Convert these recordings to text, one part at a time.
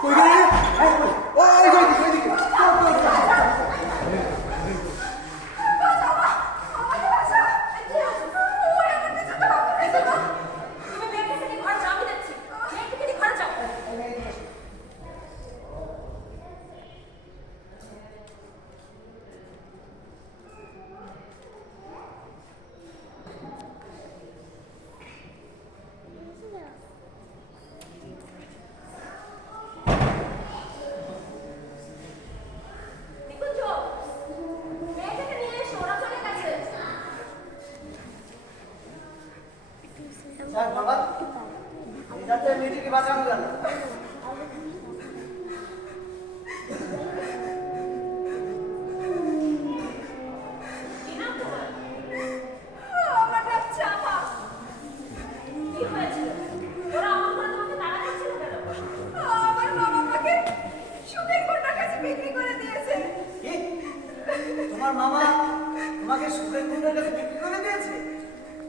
Koy gel. Ay koy. তোমার মামা তোমাকে সুখের কুকুরের কাছে বিক্রি করে দিয়েছে?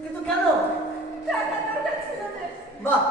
কিন্তু কেন? বাহ!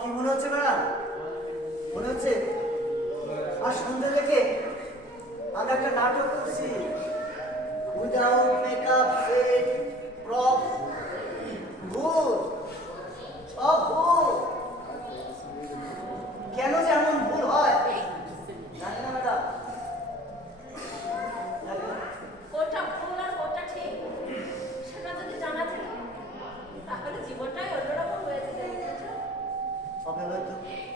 কি মনে হচ্ছে ম্যাডাম? মনে হচ্ছে? আর সন্ধ্যে দেখে আমি একটা নাটক করছি। উইদাউট মেকআপ সেট প্রপ ভূত, সব কেন যে এমন papeleta.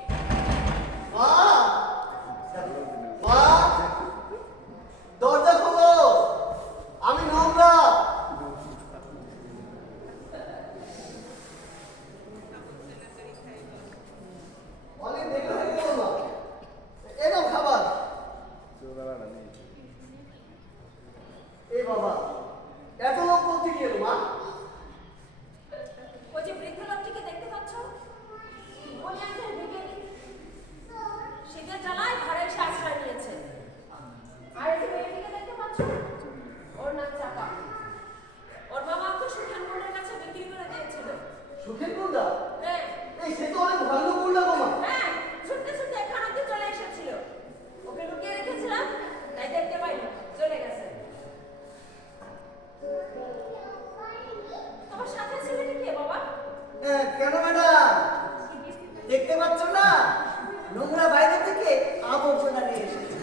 করে আবর্জনা নিয়ে এসেছে।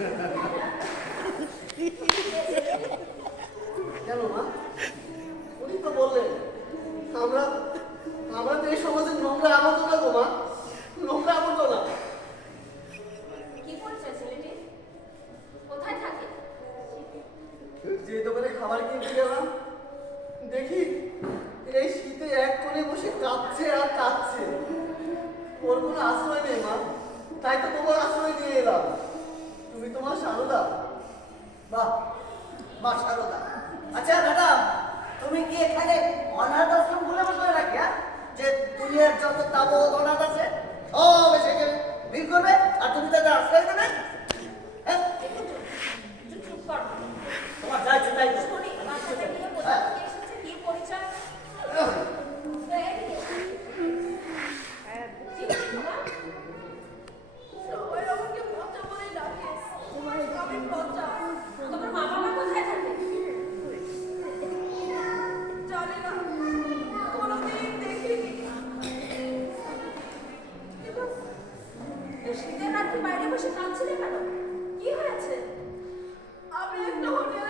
কেন মা? উনি তো বললেন আমরা আমরা তো এই সমাজে নোংরা আবর্জনা গো মা। নোংরা আবর্জনা। কোথায় থাকে? যে দোকানে খাবার কিনতে গেলাম দেখি এই শীতে এক কোণে বসে কাঁদছে আর কাঁদছে। ওর কোনো আশ্রয় নেই মা। তাই তো তোমার আশ্রয় নিয়ে এলাম। তুমি তোমার সারদা। বাহ মা সারদা। আচ্ছা ম্যাডাম দিন বাইরে বসে কাঁদছিলে কেন? কি হয়েছে? আমি একটা হোটেল